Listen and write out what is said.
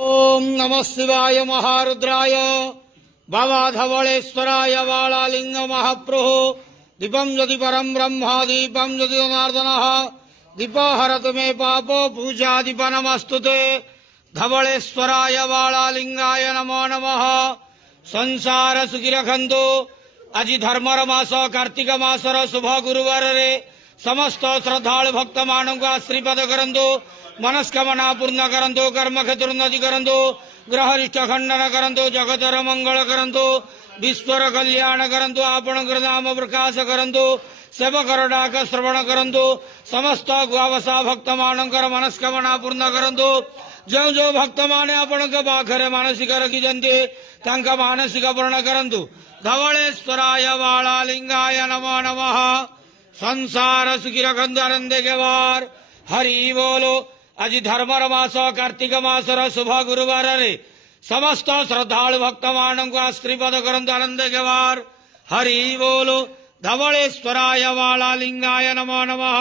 ओम नमः शिवाय महारुद्राय बाबा धवलेश्वराय वालालिंग महाप्रभु दीपम यदि परम ब्रह्म दीपम यदि जनार्दन दीप हरतु मे पाप पूजा दीप नमस्तुते धवलेश्वराय वालालिंगाय नमो नमः। संसार सुखी रखंतु। आज धर्मर मास कार्तिक मासर शुभ गुरुवार रे समस्त श्रद्धालु भक्त मान को आशीर्वाद करंतु। मनस्कामना पूर्ण करंतु। कर्म क्षेत्र उन्नति करंतु। ग्रहरिष्ठ खंडन करंतु। जगतर मंगल करंतु। विश्वर कल्याण करंतु। आपण नाम प्रकाश करंतु। सेवकर डाक श्रवण करंतु। समस्त गुआवसा भक्त मानकर मनस्कामना पूर्ण करंतु। जो जो भक्त माने आपण पाखरे मानसिक रखिजंती तांका मानसिक पूर्ण करंतु। धवलेश्वराय वालालिंगाय नमो नमः। संसार सुखी रखंतु आनंदे के वार हरि बोलो। आज धर्मर मास कार्तिक मासर शुभ गुरुवार रे समस्त श्रद्धालु भक्त मान को आशीर्वाद करंतु आनंद के वार हरि बोलो। धवलेश्वराय वालालिंगाय नमो नमः।